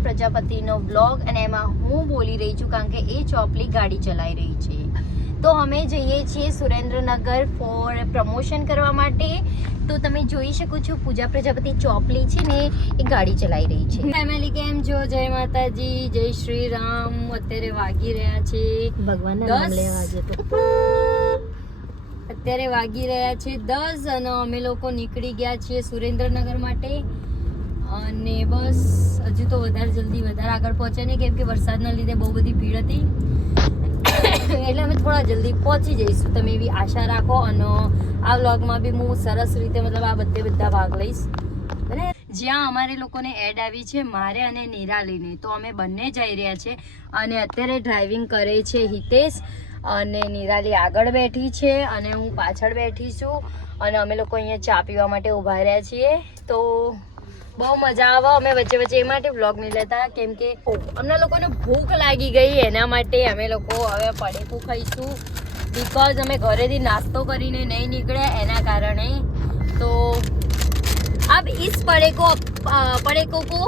પૂજા પ્રજાપતિનો blog અને એમાં હું બોલી રહી છું કારણ કે એ ચોપલી ગાડી ચલાવી રહી છે. તો અમે જઈએ છીએ સુરેન્દ્રનગર ફોર પ્રમોશન કરવા માટે. તો તમે જોઈ શકો છો પૂજા પ્રજાપતિ ચોપલી છે ને એ ગાડી ચલાવી રહી છે. ફેમિલી કેમ છો? જય માતાજી, જય શ્રી રામ. અત્યારે વાગી રહ્યા છે ભગવાનના નામ લેવા જતો અત્યારે વાગી રહ્યા છે 10 અને અમે લોકો નીકળી ગયા છીએ સુરેન્દ્રનગર માટે. અને બસ હજુ તો વધારે આગળ પહોંચે નહીં કેમ કે વરસાદના લીધે બહુ બધી ભીડ હતી એટલે અમે થોડા જલ્દી પહોંચી જઈશું. તમે એવી આશા રાખો અને આ વ્લોગમાં બી હું સરસ રીતે મતલબ આ બધા ભાગ લઈશ. અને જ્યાં અમારે લોકોને એડ આવી છે મારે અને નિરાલીને, તો અમે બંને જઈ રહ્યા છે. અને અત્યારે ડ્રાઇવિંગ કરે છે હિતેશ અને નિરાલી આગળ બેઠી છે અને હું પાછળ બેઠી છું. અને અમે લોકો અહીંયા ચા પીવા માટે ઊભા રહ્યા છીએ. તો બહુ મજા આવે. અમે વચ્ચે એ માટે વ્લોગ નહીં લેતા કેમ કે અમને લોકોને ભૂખ લાગી ગઈ, એના માટે અમે લોકો હવે પડેકું ખાઈશું. બિકોઝ અમે ઘરેથી નાસ્તો કરીને નહીં નીકળ્યા એના કારણે. તો अब इस પડેકો કો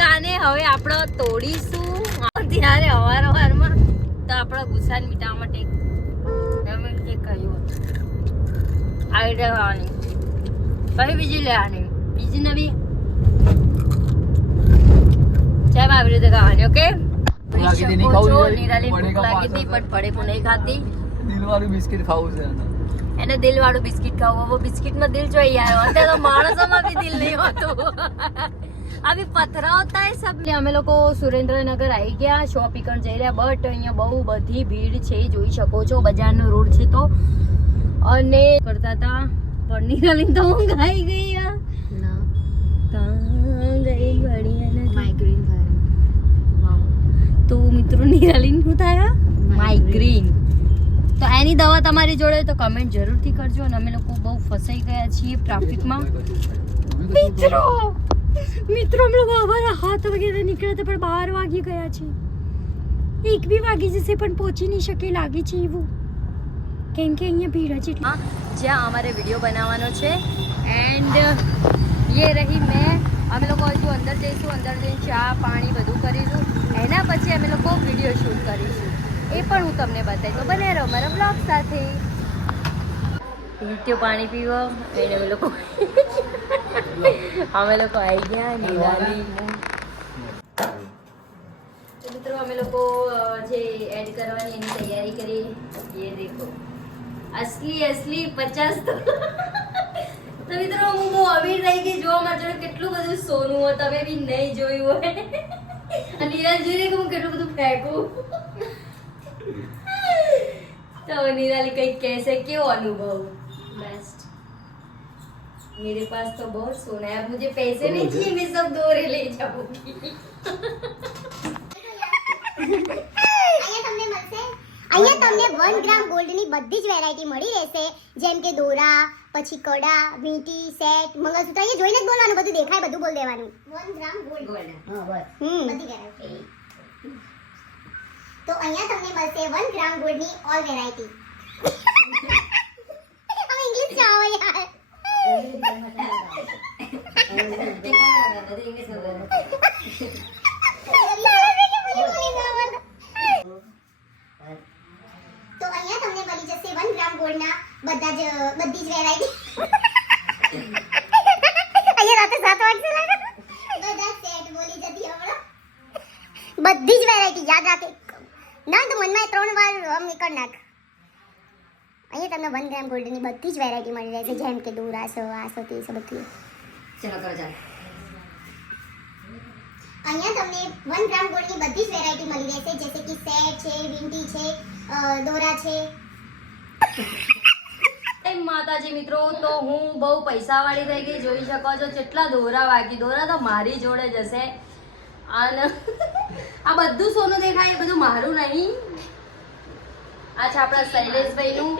કાને હવે આપણે તોડીશું. ત્યારે અવારમાં તો આપણા ગુસ્સાને મિટાવવા માટે અમે જે કહ્યું આવી રીતે ખાવાની, પછી બીજી લેવાની, બીજી નવી ચાય આવી રીતે ખાવાની. ઓકે, નિરાલી ભૂખ લાગી હતી પણ પડેકું નહીં ખાતી. દિલવાળું બિસ્કિટ ખાવું છે એને દિલવાળું બિસ્કિટ ખાવું. હવે બિસ્કિટમાં દિલ જોઈ આવ્યો. અત્યારે તો માણસોમાં બી દિલ નહીં હોતું. अभी पथरा होता है सब. અમે લોકો સુરેન્દ્રનગર આવી ગયા, શોપિંગ કરવા જઈ રહ્યા. બટ અહીંયા બહુ બધી ભીડ છે, જોઈ શકો છો. બજારનો રોડ છે તો. અને કરતા હતા પણ નિરાલી તો ઊંઘ આવી ગઈ. માઇગ્રેન થાય. તો મિત્રો નિરાલી શું થાય? માઇગ્રેન. તો એની દવા તમારી જોડે તો કમેન્ટ જરૂરથી કરજો. અને અમે લોકો બહુ ફસાઈ ગયા છીએ ટ્રાફિકમાં. મિત્રો हम लोग हमारा हाथ वगैरह निकला था પણ 12 વાગી ગયા છે. 1 भी વાગી જશે પણ પહોંચી નહીં શકે લાગે છે એવું, કેમ કે અહીંયા ભીડ છે. જ્યાં અમારે વિડીયો બનાવવાનો છે. એન્ડ યે રહી મેં. અમે લોકો હજુ અંદર જઈશું, અંદર જઈને ચા પાણી બધું કરીશું. એના પછી અમે લોકો વિડીયો શૂટ કરીશું, એ પણ હું તમને બતાવીશ. તો બને રહો મારા બ્લોગ સાથે. હિત્યો પાણી પીવો એને અમે લોકો આવી ગયા. નિરાલી મિત્રો અમે લોકો જે એડ કરવાની એની તૈયારી કરી. ये देखो असली 50 તો મિત્રો હું બહુ અમીર થઈ ગઈ. જો મારા જોડે કેટલું બધું સોનું હોય, તમે બી નહીં જોયું હોય. અને નિરાલી જોઈને હું કેટલું બધું ફેંકું. તો નિરાલી કંઈક કહેશે, કેવો અનુભવ? बेस्ट. मेरे पास तो बहुत सोना है, अब मुझे पैसे नहीं चाहिए, मैं सब दोरे ले जाऊंगी. અહીંયા તમને 1 ગ્રામ ગોલ્ડની બધી જ વેરાયટી મળી રહેશે, જેમ કે દોરા, પછી કડા, વીંટી, સેટ, મંગળસૂત્ર. અહીંયા જોઈને જ બોલવાનું, બધું દેખાય બધું બોલ દેવાનું. 1 ગ્રામ ગોલ્ડ. હા બસ. બધી વેરાયટી. તો અહીંયા તમને મળશે 1 ગ્રામ ગોલ્ડની ઓલ વેરાયટી. હવે ઇંગ્લિશ જાઓ યાર. તો અહીંયા તમને મળી જશે 1 ગ્રામ ગોલ્ડના બધી જ વેરાયટી. અહીંયા રાતે 7 વાગે લાગે બધા સેટ બોલી જતી હમણાં. બધી જ વેરાયટી યાદ રાખે ના તો મનમાં 3 વાર કર નાખ. અહીંયા તમને 1 ગ્રામ ગોલ્ડની બધી જ વેરાયટી મળી રહેશે, જેમ કે દોરા છે, આ છે, તે છે, બધું. ચલો કરો ચાલો. અહીંયા તમને 1 ગ્રામ ગોલ્ડની બધી જ વેરાયટી મળી રહેશે, જેસે કે સેટ છે, વીંટી છે, દોરા છે. માતાજી મિત્રો, તો હું બહુ પૈસાવાળી થઈ ગઈ. જોઈ શકો છો કેટલા દોરા વાગી. દોરા તો મારી જોડે જશે. અને આ બધું સોનું દેખાય એ બધું મારું નહીં. આ છે આપણા શૈલેષભાઈનું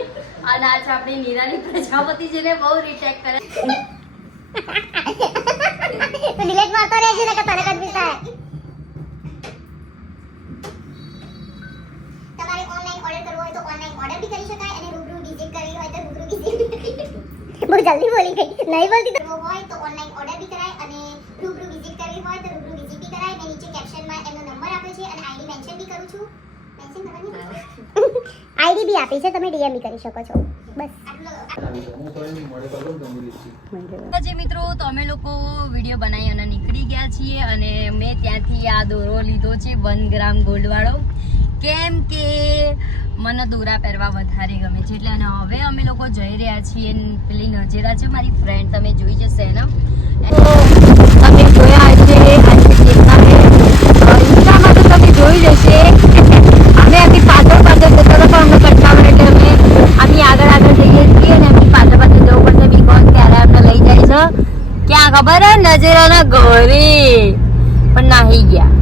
અને આ છે આપણી નિરાલી પ્રજાપતિ, જેને બહુ રિટેક કરે. ડિલીટ મારતો રહેજે ને કે તને કદ થાય. તમારે ઓનલાઈન ઓર્ડર કરવો હોય તો ઓનલાઈન ઓર્ડર બી કરી શકાય અને રૂબરૂ વિઝિટ કરવી હોય તો રૂબરૂ વિઝિટ. બહુ જલ્દી બોલી ગઈ. નહીં બોલતી તો હોય તો ઓનલાઈન ઓર્ડર બી કરાય અને રૂબરૂ વિઝિટ છે અને આઈડી મેન્શન બી કરું છું. મેન્શન કરવાની આઈડી બી આપી છે, તમે ડીએમ બી કરી શકો છો. બસ જે મિત્રો તો અમે લોકો વિડીયો બનાવી અને નીકળી ગયા છીએ અને મેં ત્યાંથી આ દોરો લીધો છે 1 ગ્રામ ગોલ્ડ વાળો, કેમ કે મને દોરા પહેરવા વધારે ગમે છે એટલે. અને હવે અમે લોકો જઈ રહ્યા છીએ પેલી નજેરા છે મારી ફ્રેન્ડ, તમે જોઈ જશે ને, તમે જોયા હશે ઇન્સ્ટામાં તો તમે જોઈ જશે. અમે આથી પાછળ પાછળ જતા હતા પણ અમને કંટાળો એટલે અમે આની આગળ આગળ જઈએ છીએ અને એમની પાછળ પાછળ જવું પડશે બીકોઝ ત્યારે અમને લઈ જાય છે ક્યાં ખબર હે, નજેરાના ઘરે. પણ નાહી ગયા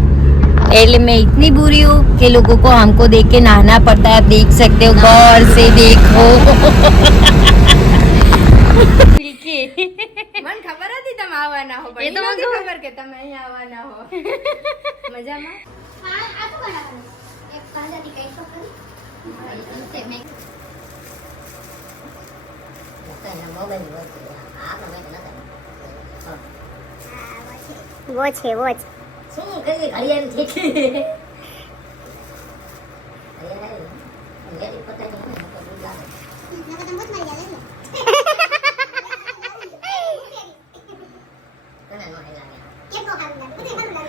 એટલે मैं इतनी बुरी हूँ कि लोगों को हमको देख के नहाना पड़ता है, देख सकते हो गौर से देखो. મને ખબર હતી તમે આવવાના હો, એ તો મને ખબર કે તમે અહીંયા આવવાના હો. મજામાં? આ શું બનાવવાનું? એક કાંદાની કઈ તો કરી. वो છે શું કરી ઘડિયાળ છે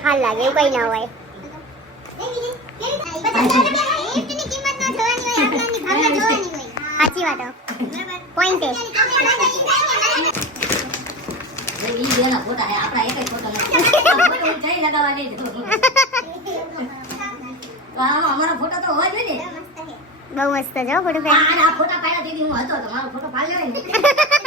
હાલ લાગે એવું કઈ ના હોય. સાચી વાત પોઈન્ટ ફોટા આપણા એક ફોટો નથી લગાવવા નહીં અમારો ફોટો તો હોવા જોઈએ ને. બહુ મસ્ત છે ફોટો. આ ફોટા પાડ્યા તેથી હું હતો તો મારો ફોટો પાડી લેવાય ને.